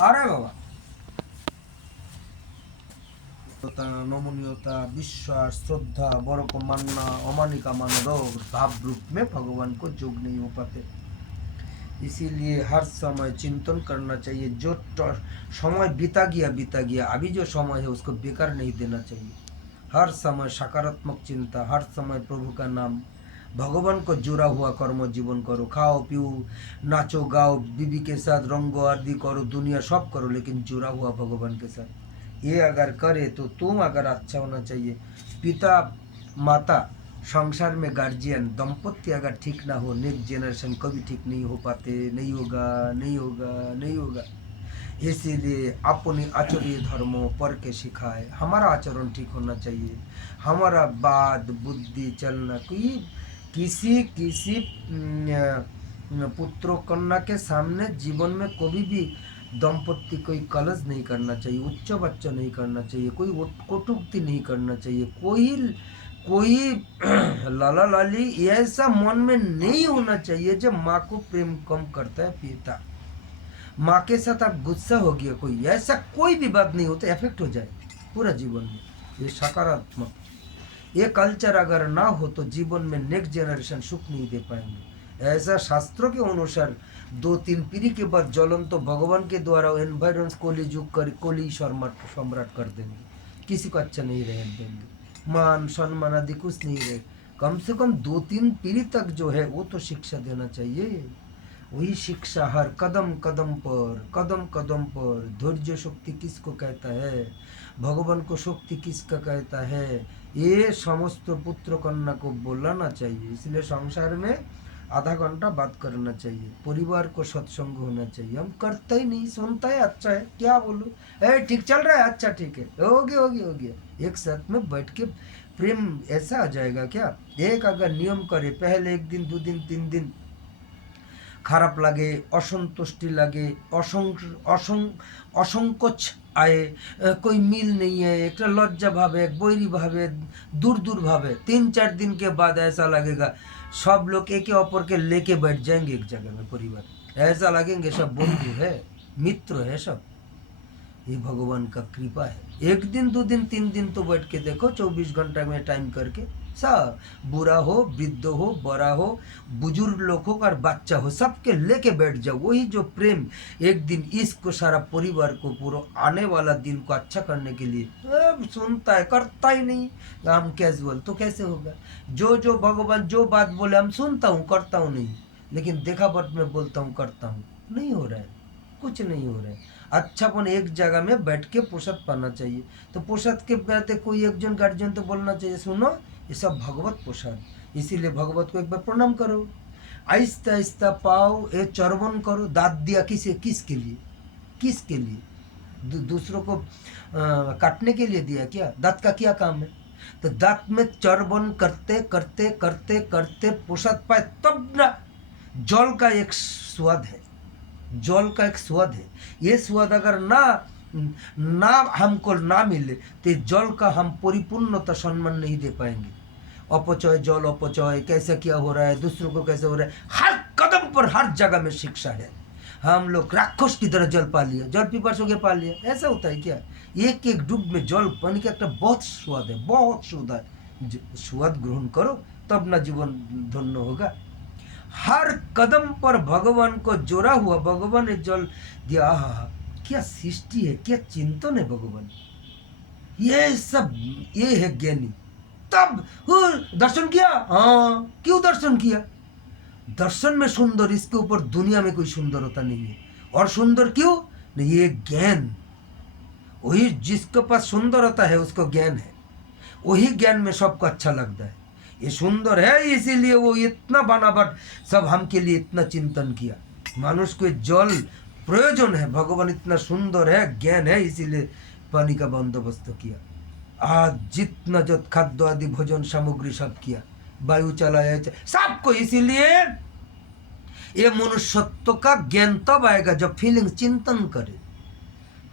आ रहा है बाबा। नमनीयता, विश्वास, श्रद्धा, बड़ों को मानना, अमानी का मानना, भाव रूप में भगवान को जोग नहीं हो पाते। इसीलिए हर समय चिंतन करना चाहिए, जो समय बीता गया, अभी जो समय है उसको बेकार नहीं देना चाहिए। हर समय सकारात्मक चिंता, हर समय प्रभु का नाम, भगवान को जुड़ा हुआ कर्म जीवन करो, खाओ पियो, नाचो गाओ, बीवी के साथ रंगो आदि करो, दुनिया सब करो, लेकिन जुड़ा हुआ भगवान के साथ। ये अगर करे तो तुम अगर अच्छा होना चाहिए। पिता माता, संसार में गार्जियन, दंपत्ति अगर ठीक ना हो, नेक्स्ट जनरेशन कभी ठीक नहीं हो पाते, नहीं होगा। इसीलिए अपने आचरणीय धर्मों पर के सिखाए, हमारा आचरण ठीक होना चाहिए, हमारा बात बुद्धि चलना, किसी पुत्र कन्या के सामने जीवन में कभी भी दंपत्ति कोई कलश नहीं करना चाहिए, उच्च बच्चा नहीं करना चाहिए, कोई कटुक्ति नहीं करना चाहिए, कोई लाला लाली ऐसा मन में नहीं होना चाहिए जो माँ को प्रेम कम करता है। पिता माँ के साथ आप गुस्सा हो गया, कोई ऐसा कोई भी बात नहीं होता, इफेक्ट हो जाए पूरा जीवन में। ये सकारात्मक, ये कल्चर अगर ना हो तो जीवन में नेक्स्ट जनरेशन सुख नहीं दे पाएंगे। ऐसा शास्त्रों के अनुसार 2-3 पीढ़ी के बाद ज्वलन तो भगवान के द्वारा एनवायरमेंट कोली युग कर कोली सम्राट कर देंगे, किसी को अच्छा नहीं रहने देंगे, मान सम्मान आदि कुछ नहीं रहे। कम से कम 2-3 पीढ़ी तक जो है वो तो शिक्षा देना चाहिए। वही शिक्षा हर कदम कदम पर धैर्य शक्ति किसको कहता है, भगवान को शक्ति किसका कहता है, ये समस्त पुत्र कन्या को बोलाना चाहिए। इसलिए संसार में आधा घंटा बात करना चाहिए, परिवार को सत्संग होना चाहिए। हम करते ही नहीं, सुनता है अच्छा है क्या बोलूं, ए ठीक चल रहा है, अच्छा ठीक है, हो गया। एक साथ में बैठ के प्रेम ऐसा आ जाएगा क्या। एक अगर नियम करे, पहले 1 दिन 2 दिन 3 दिन খারাপ লাগে, असंतुष्टि लगे, असंकोच आए, कोई मिल नहीं है, एक लज्जा भावे, एक बैरी भावे, दूर भावे, 3-4 दिन के बाद ऐसा लगेगा सब लोग एके अपर के लेके बैठ जाएंगे एक जगह में, परिवार ऐसा लगेंगे सब बंधु है, मित्र है सब। ये भगवान का कृपा है। 1 दिन 2 दिन 3 दिन तो बैठ के देखो, 24 घंटा में टाइम करके सब, बुरा हो, वृद्ध हो, बड़ा हो, बुजुर्ग लोग हो और बच्चा हो, सबके लेके बैठ जाओ। वही जो प्रेम एक दिन इसको सारा परिवार को पूरा आने वाला दिन को अच्छा करने के लिए सुनता है, करता ही नहीं, हम कैजुअल तो कैसे होगा। जो भगवान जो बात बोले हम सुनता हूँ, करता हूँ नहीं, लेकिन देखावट में बोलता हूँ करता हूँ, नहीं हो रहा है, कुछ नहीं हो रहा है। अच्छापन एक जगह में बैठ के प्रसाद पाना चाहिए। तो प्रसाद के बाद कोई एक जन गार्जियन तो बोलना चाहिए, सुनो ये सब भगवत प्रसाद, इसीलिए भगवत को एक बार प्रणाम करो, आहिस्ता आहिस्ता पाओ, ये चर्वण करो। दांत दिया किसके लिए दूसरों को काटने के लिए दिया क्या, दांत का क्या काम है। तो दांत में चर्वण करते करते करते करते प्रसाद पाए तब ना। जल का एक स्वाद है, जल का एक स्वाद है, ये स्वाद अगर ना हमको ना मिले तो जल का हम परिपूर्णता सम्मान नहीं दे पाएंगे। अपचय, जल अपचय कैसे क्या हो रहा है, दूसरों को कैसे हो रहा है, हर कदम पर हर जगह में शिक्षा है। हम लोग राक्षस की तरह जल पा लिया, जल पिपासु के पा लिया, ऐसा होता है क्या। एक एक डूब में जल पानी का एक बहुत स्वाद है, बहुत स्वाद है। स्वाद ग्रहण करो तब ना जीवन धन्य होगा। हर कदम पर भगवान को जोड़ा हुआ, भगवान ने जल दिया। क्या सृष्टि है, क्या चिंतन है भगवान, ये सब ये है ज्ञानी। तब दर्शन किया, हाँ क्यों दर्शन किया, दर्शन में सुंदर, इसके ऊपर दुनिया में कोई सुंदरता नहीं है। और सुंदर क्यों नहीं, ये ज्ञान, वही जिसके पास सुंदरता है उसको ज्ञान है, वही ज्ञान में सबको अच्छा लगता है। ये सुंदर है इसीलिए वो इतना बनावट सब हमके लिए इतना चिंतन किया। मानुष को जल प्रयोजन है, भगवान इतना सुंदर है, ज्ञान है, इसीलिए पानी का बंदोबस्त किया। आज जितना जो खाद्य आदि भोजन सामग्री सब किया, वायु चलाया सबको, इसीलिए ये मनुष्यत्व का ज्ञान तब आएगा जब फीलिंग चिंतन करे।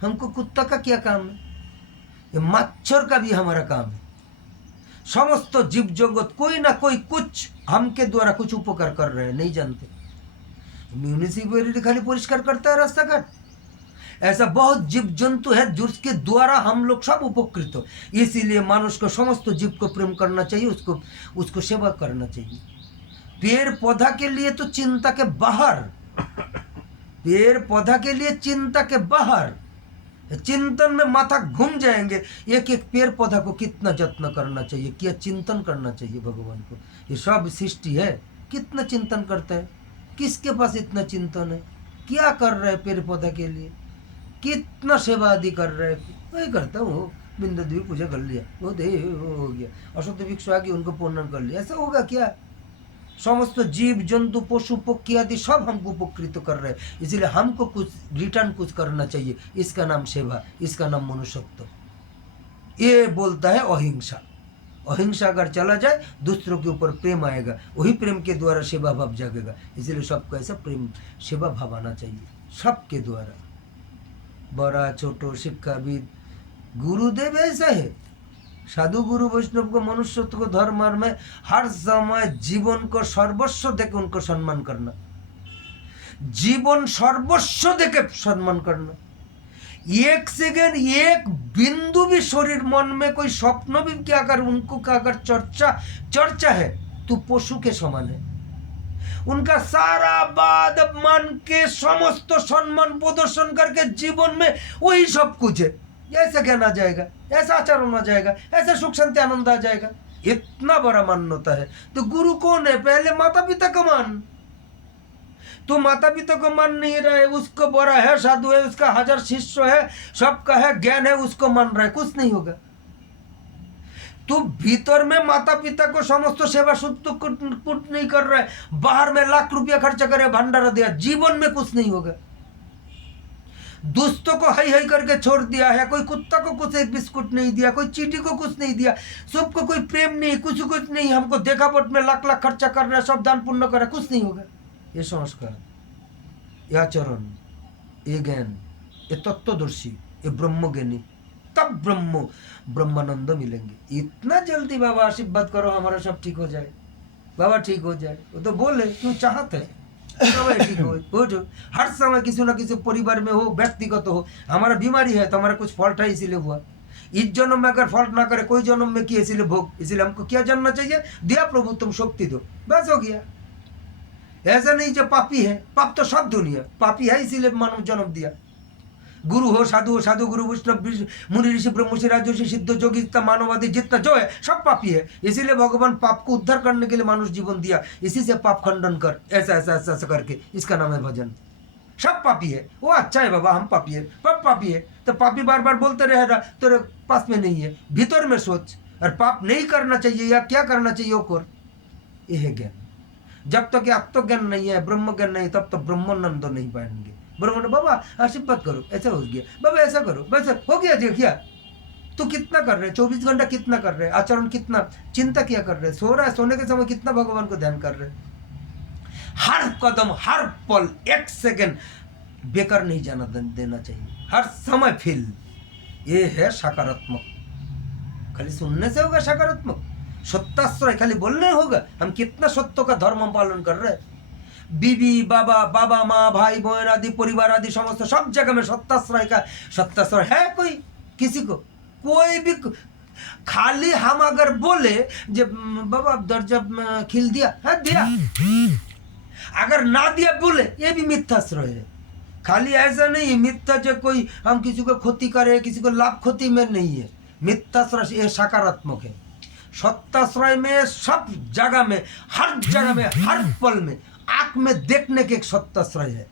हमको कुत्ता का क्या काम है, ये मच्छर का भी हमारा काम है। समस्त जीव जगत कोई ना कोई कुछ हमके द्वारा कुछ उपकार कर रहे हैं, नहीं जानते। म्यूनिसिपैलिटी खाली परिष्कार करता है रास्ता घाट, ऐसा बहुत जीव जंतु है जिसके द्वारा हम लोग सब उपकृत हो। इसीलिए मानुष को समस्त जीव को प्रेम करना चाहिए, उसको सेवा करना चाहिए। पेड़ पौधा के लिए तो चिंता के बाहर, पेड़ पौधा के लिए चिंता के बाहर, चिंतन में माथा घूम जाएंगे। एक एक पेड़ पौधा को कितना जत्न करना चाहिए, क्या चिंतन करना चाहिए भगवान को। ये सब सृष्टि है, कितना चिंतन करता है, किसके पास इतना चिंतन है, क्या कर रहे हैं पेड़ पौधा के लिए, कितना सेवा आदि कर रहे हैं। वही करता हूँ, बिंदु देवी पूजा कर लिया, वो दे हो गया, अशुद्ध भिक्षु आ गई उनको पूर्ण कर लिया, ऐसा होगा क्या। समस्त जीव जंतु पशु पक्षी आदि सब हमको उपकृत कर रहे हैं, इसीलिए हमको कुछ रिटर्न कुछ करना चाहिए। इसका नाम सेवा, इसका नाम मनुष्यत्व। ये बोलता है अहिंसा। अहिंसा अगर चला जाए दूसरों के ऊपर प्रेम आएगा, वही प्रेम के द्वारा सेवा भाव जागेगा। इसलिए सबको ऐसा प्रेम सेवा भाव आना चाहिए, सबके द्वारा, बड़ा छोटो शिक्षाविद गुरुदेव ऐसा है। साधु गुरु वैष्णव को, मनुष्यत्व को, धर्म में हर समय जीवन को सर्वस्व देके उनको सम्मान करना, जीवन सर्वस्व देके सम्मान करना। एक सेकेंड एक बिंदु भी शरीर मन में कोई स्वप्न भी क्या, अगर उनको का अगर चर्चा है तो पशु के समान है। उनका सारा बाद मन के समस्त सम्मान प्रदर्शन करके जीवन में वही सब कुछ है, ऐसा ज्ञान आ जाएगा, ऐसा आचरण आ जाएगा, ऐसा सुख शांति आनंद आ जाएगा। इतना बड़ा मान्यता है। तो गुरु कौन है? पहले माता पिता को मान। तो माता पिता को मान नहीं रहे, उसको बड़ा है, साधु है, उसका 1000 शिष्य है, सबका है, ज्ञान है, उसको मान रहा है, कुछ नहीं होगा। तो भीतर में माता पिता को समस्त सेवा शुद्ध कुछ नहीं कर रहा है, बाहर में लाख रुपया खर्चा करे, भंडारा दिया, जीवन में कुछ नहीं होगा। दोस्तों को हाई हाई करके छोड़ दिया है, कोई कुत्ता को कुछ एक बिस्कुट नहीं दिया, कोई चींटी को कुछ नहीं दिया, सबको कोई प्रेम नहीं, कुछ नहीं, हमको देखावट में लाख लाख खर्चा कर रहा है, सब दान पुण्य कर रहा है, कुछ नहीं होगा। ये संस्कार, यह आचरण, ये ज्ञान, ये तत्वदर्शी, ये ब्रह्मज्ञानी, तब ब्रह्मानंद मिलेंगे। इतना जल्दी बाबा आशीर्वाद करो हमारा सब ठीक हो जाए, बाबा ठीक हो जाए। वो तो बोले क्यों चाहते है ठीक हो। हर समय किसी ना किसी परिवार में हो, व्यक्तिगत हो, हमारा बीमारी है तो हमारा कुछ फॉल्ट है इसीलिए हुआ। इस जन्म में अगर फॉल्ट ना करे, कोई जन्म में किया इसीलिए भोग, इसीलिए हमको क्या जानना चाहिए? दिया प्रभु तुम शक्ति दो, बस हो गया। ऐसा नहीं जो पापी है, पाप तो सब दुनिया पापी है, इसीलिए मानव जन्म दिया। गुरु हो, साधु गुरु वैष्णव मुनि ऋषि ब्रह्मषि राजर्षि सिद्ध जोगी मानववादी जितना जो है सब पापी है, इसीलिए भगवान पाप को उद्धार करने के लिए मानुष जीवन दिया। इसी से पाप खंडन कर, ऐसा ऐसा ऐसा ऐसा करके, इसका नाम है भजन। सब पापी है, वो अच्छा है बाबा, हम पापी है, पाप पापी है, तो पापी बार बार बोलते रहेगा, तेरे पास में नहीं है, भीतर में सोच, और पाप नहीं करना चाहिए या क्या करना चाहिए वो कर। यह है ज्ञान। जब तक आत्मज्ञान नहीं है, ब्रह्म ज्ञान नहीं, तब तक ब्रह्मानंद नहीं पाएंगे। ब्रह्म बाबा आशीर्वाद करो, ऐसा हो गया, बाबा ऐसा करो, वैसा हो गया, देखिए तो कितना कर रहे, 24 घंटा कितना कर रहे, आचरण कितना, चिंता क्या कर रहे, सो रहा है, सोने के समय कितना भगवान को ध्यान कर रहे। हर कदम, हर पल, एक सेकंड बेकार नहीं जाना देना चाहिए, हर समय फील। ये है सकारात्मक। खाली सुनने से होगा सकारात्मक? सत्याश्रय खाली बोलने होगा? हम कितना सत्य का धर्म पालन कर रहे हैं। बीबी बाबा माँ भाई बहन आदि परिवार आदि समस्त सब जगह में सत्याश्रय है? कोई किसी को कोई भी खाली हम अगर बोले जब बाबा दर्जा खिल दिया है, दिया, अगर ना दिया बोले, ये भी मिथ्याश्रय है। खाली ऐसा नहीं मिथ्या जो कोई हम किसी को क्षति करे, किसी को लाभ क्षति में नहीं है। मिथ्याश्रय ये सकारात्मक है। सत्याश्रय में सब जगह में, हर जगह में, हर पल में आंख में देखने के एक सत्याश्रय है,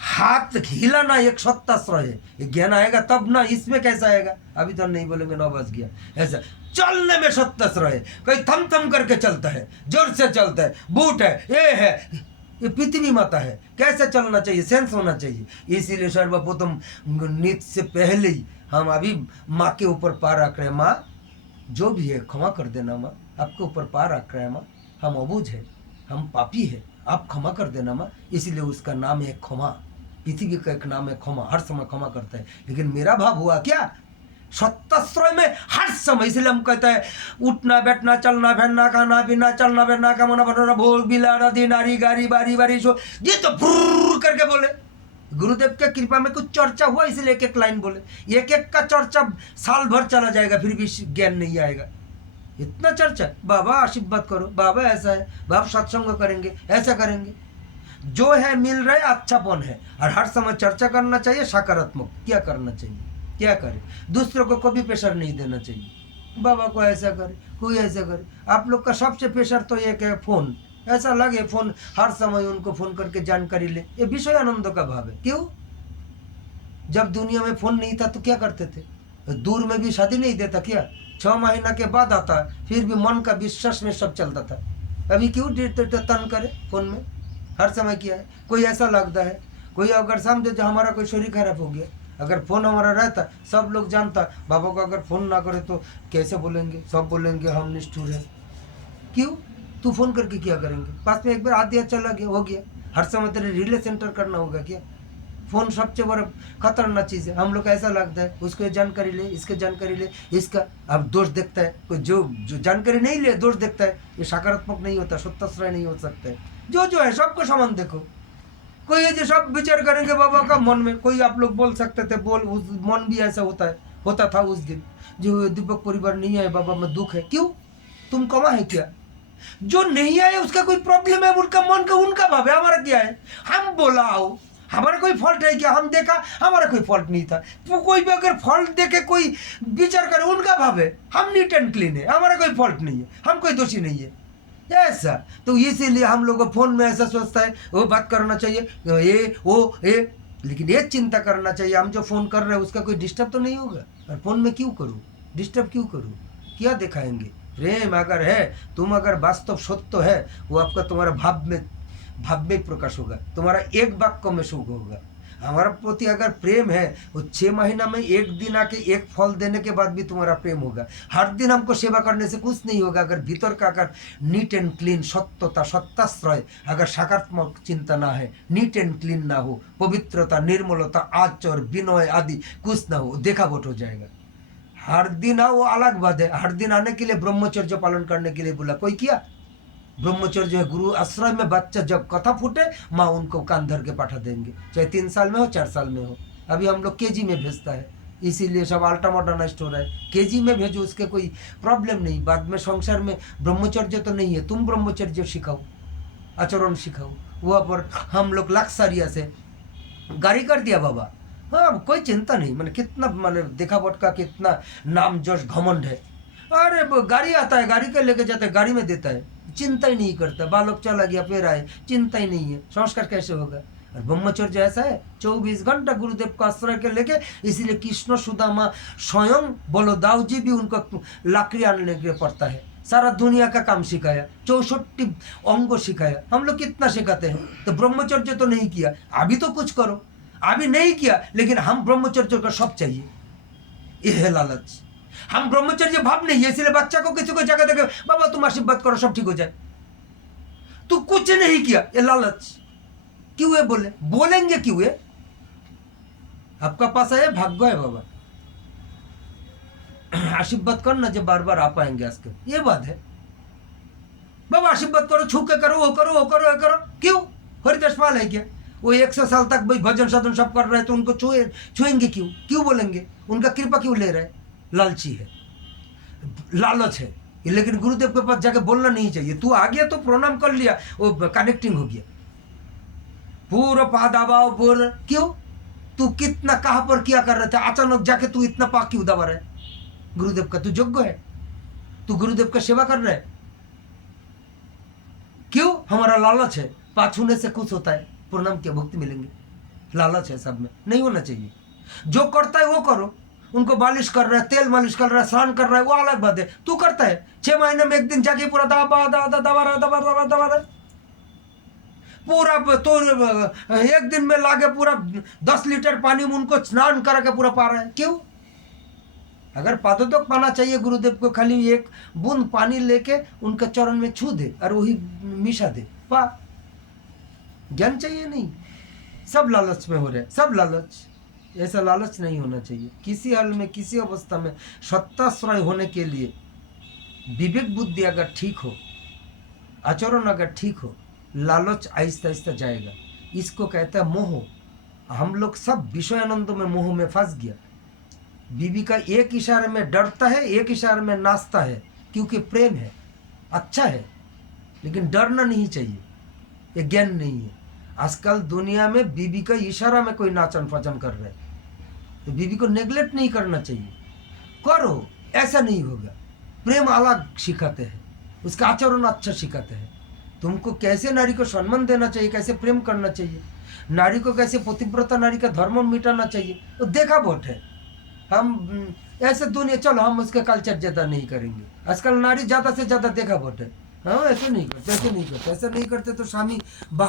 हाथ हिलाना एक सत्याश्रय है। ये ज्ञान आएगा तब ना, इसमें कैसा आएगा? अभी तो नहीं बोलेंगे, 9 बज गया। ऐसा चलने में सत्याश्रय है, कोई थम करके चलता है, जोर से चलता है, बूट है, ये है, ये पृथ्वी माता है, कैसे चलना चाहिए, सेंस होना चाहिए। इसीलिए सर्वप्रथम नित्य से पहले ही हम अभी माँ के ऊपर पार रख रहे हैं। माँ जो भी है क्षमा कर देना, माँ आपके ऊपर पार रख रहे हैं, माँ हम अबूझ है, हम पापी है, आप क्षमा कर देना माँ। इसीलिए उसका नाम है क्षमा। पृथ्वी का एक नाम है क्षमा, हर समय क्षमा करता है। लेकिन मेरा भाव हुआ क्या? सत्याश्रय में हर समय। इसलिए हम कहते हैं उठना बैठना चलना फिरना खाना पीना चलना फिरना कमाना बनाना भोग बिलाना दी नारी गारी बारी बारी सो, ये तो भूर करके बोले। गुरुदेव के कृपा में कुछ चर्चा हुआ, इसलिए एक एक लाइन बोले। एक एक का चर्चा साल भर चला जाएगा, फिर भी ज्ञान नहीं आएगा। इतना चर्चा, बाबा आशीर्वाद करो, बाबा ऐसा है, बाबा सत्संग करेंगे, ऐसा करेंगे, जो है मिल रहे अच्छापन है। और हर समय चर्चा करना चाहिए सकारात्मक, क्या करना चाहिए, क्या करे, दूसरों को कभी प्रेशर नहीं देना चाहिए। बाबा को ऐसा करे, कोई ऐसा करे। आप लोग का सबसे प्रेशर तो एक है फोन। ऐसा लगे फोन हर समय उनको फोन करके जानकारी ले, ये विषय आनंद का भाव है। क्यों? जब दुनिया में फोन नहीं था तो क्या करते थे? दूर में भी शादी नहीं देता क्या? 6 महीना के बाद आता, फिर भी मन का विश्वास में सब चलता था। अभी क्यों तन करे फोन में हर समय? किया है कोई ऐसा लगता है, कोई अगर समझे जो हमारा कोई शरीर खराब हो गया, अगर फोन हमारा रहता, सब लोग जानता, बाबा को अगर फोन ना करे तो कैसे बोलेंगे? सब बोलेंगे हम निष्ठुर है। क्यों? तू फोन करके क्या करेंगे? पास में एक बार हाथ दिया, चला गया, हो गया। हर समय तेरे रिले सेंटर करना होगा क्या? फोन सबसे बड़ा खतरनाक चीज़ है। हम लोग ऐसा लगता है उसको जानकारी ले, इसके जानकारी ले, इसका अब दोष देखता है कोई, जो जानकारी नहीं ले दोष देखता है। ये सकारात्मक नहीं होता, सत्याश्रय नहीं हो सकता है। जो है सबको समान देखो। कोई है जो सब विचार करेंगे बाबा का मन में, कोई आप लोग बोल सकते थे, बोल उस मन भी ऐसा होता था उस दिन, जो दीपक परिवार नहीं आए बाबा में दुख है। क्यों? तुम कमा है क्या? जो नहीं आए उसका कोई प्रॉब्लम है, उनका मन का उनका भाव है, हमारा क्या है। हम बोला आओ, हमारा कोई फॉल्ट है क्या? हम देखा, हमारा कोई फॉल्ट नहीं था। तो कोई भी अगर फॉल्ट देखे कोई विचार करे, उनका भाव है। हम नीट एंड क्लीन है, हमारा कोई फॉल्ट नहीं है, हम कोई दोषी नहीं है, ऐसा। तो इसीलिए हम लोग फोन में ऐसा सोचता है वो बात करना चाहिए, ये वो ये, लेकिन ये चिंता करना चाहिए हम जो फोन कर रहे हैं उसका कोई डिस्टर्ब तो नहीं होगा। और फोन में क्यों करूँ, डिस्टर्ब क्यों करूँ, क्या दिखाएंगे? प्रेम अगर है, तुम अगर वास्तव सत्य है, वो आपका तुम्हारा भाव में प्रकाश होगा, तुम्हारा एक वाक्य में सुख होगा। हमारा प्रति अगर प्रेम है, वो 6 महीना में एक दिन आके एक फल देने के बाद भी तुम्हारा प्रेम होगा। हर दिन हमको सेवा करने से कुछ नहीं होगा अगर भीतर का अगर नीट एंड क्लीन, सत्यता, सत्ताश्रय, अगर सकारात्मक चिंता ना है, नीट एंड क्लीन ना हो, पवित्रता, निर्मलता, आचर, विनय आदि कुछ ना हो, देखा वोट हो जाएगा। हर दिन आओ वो अलग बात है, हर दिन आने के लिए ब्रह्मचर्य पालन करने के लिए बोला, कोई किया? ब्रह्मचर्य है, गुरु आश्रय में बच्चा जब कथा फूटे, माँ उनको कान धर के पाठा देंगे, चाहे 3 साल में हो 4 साल में हो। अभी हम लोग केजी में भेजता है, इसीलिए सब अल्ट्रा मॉडर्नाइज्ड हो रहा है। केजी में भेजो, उसके कोई प्रॉब्लम नहीं। बाद में संसार में ब्रह्मचर्य तो नहीं है, तुम ब्रह्मचर्य सिखाओ, आचरण सिखाओ। वहाँ पर हम लोग लाक्सारिया से गाड़ी कर दिया बाबा, हाँ कोई चिंता नहीं। मैंने कितना मैंने देखा का कितना नाम जोश घमंड है। अरे गाड़ी आता है, गाड़ी के लेके जाता है, गाड़ी में देता है, चिंता ही नहीं करता। बालक चला गया फिर आए, चिंता ही नहीं है। संस्कार कैसे होगा? और ब्रह्मचर्य ऐसा है 24 घंटा गुरुदेव को आश्रय के लेके, इसीलिए कृष्ण सुदामा स्वयं बलदाव जी भी उनको लाकड़ी आने के लिए पड़ता है। सारा दुनिया का काम सिखाया, 64 अंग सिखाया। हम लोग कितना सिखाते हैं? तो ब्रह्मचर्य तो नहीं किया, अभी तो कुछ करो। अभी नहीं किया, लेकिन हम ब्रह्मचर्य का सब चाहिए, ये है लालच। हम ब्रह्मचर्य भाव नहीं है, इसलिए बच्चा को किसी को जगह देखे, बाबा तुम आशीर्वाद करो सब ठीक हो जाए। तू कुछ नहीं किया, ये लालच क्यों है? बोलेंगे क्यों है? आपका पास है भाग्य है बाबा, आशीर्वाद करना जब बार बार आ पाएंगे आजकल, ये बात है। बाबा आशीर्वाद करो, छू के करो, वो करो, वो करो, वो करो, क्यों? हरिदास पाल है क्या? वो 100 साल तक भाई भजन साधन सब कर रहे हैं, तो उनको छुएंगे क्यों बोलेंगे? उनका कृपा क्यों ले रहे? लालची है, लालच है। लेकिन गुरुदेव के पास जाके बोलना नहीं चाहिए। तू आ गया तो प्रणाम कर लिया, वो कनेक्टिंग हो गया, पूरा पा दबाओ बोल, क्यों? तू कितना कहाँ पर क्या कर रहे थे, अचानक जाके तू इतना पा क्यों दबा रहा है? गुरुदेव का तू योग्य है, तू गुरुदेव का सेवा कर रहा है, क्यों? हमारा लालच है, पा छूने से कुछ होता है, प्रणाम क्या भुक्ति मिलेंगे, लालच है सब में, नहीं होना चाहिए। जो करता है वो करो। उनको मालिश कर रहा है, तेल मालिश कर रहा है, स्नान कर रहा है, वो अलग बात है। तू करता है 6 महीने में एक दिन जाके पूरा दबा रहा पूरा, तो एक दिन में लाके पूरा 10 लीटर पानी में उनको स्नान करा के पूरा पा रहा है, क्यों? अगर पादोदक पाना चाहिए गुरुदेव को, खाली एक बूंद पानी लेके उनके चरण में छू दे और वही मिशा दे, पा। ज्ञान चाहिए नहीं, सब लालच में हो रहे, सब लालच। ऐसा लालच नहीं होना चाहिए। किसी हाल में, किसी अवस्था में सत्ताश्रय होने के लिए विवेक बुद्धि अगर ठीक हो, आचरण अगर ठीक हो, लालच आहिस्ता आहिस्ता जाएगा। इसको कहता है मोह। हम लोग सब विषय आनंद में मोह में फंस गया। बीबी का एक इशारे में डरता है, एक इशारे में नाचता है, क्योंकि प्रेम है, अच्छा है, लेकिन डरना नहीं चाहिए, ये ज्ञान नहीं है। आजकल दुनिया में बीबी का इशारा में कोई नाचन फचन कर रहा है, तो बीबी को नेग्लेक्ट नहीं करना चाहिए, करो, ऐसा नहीं होगा। प्रेम अलग सिखाते हैं, उसका आचरण अच्छा सिखाते हैं। तुमको कैसे नारी को सम्मान देना चाहिए, कैसे प्रेम करना चाहिए, नारी को कैसे पतिव्रता नारी का धर्म मिटाना चाहिए, वो देखा बहुत है। हम ऐसे दुनिया, चलो हम उसके कल्चर ज़्यादा नहीं करेंगे। आजकल नारी ज़्यादा से ज़्यादा देखा बहुत है, हाँ ऐसे नहीं करते, ऐसे नहीं करते, ऐसे नहीं करते तो स्वामी बाहर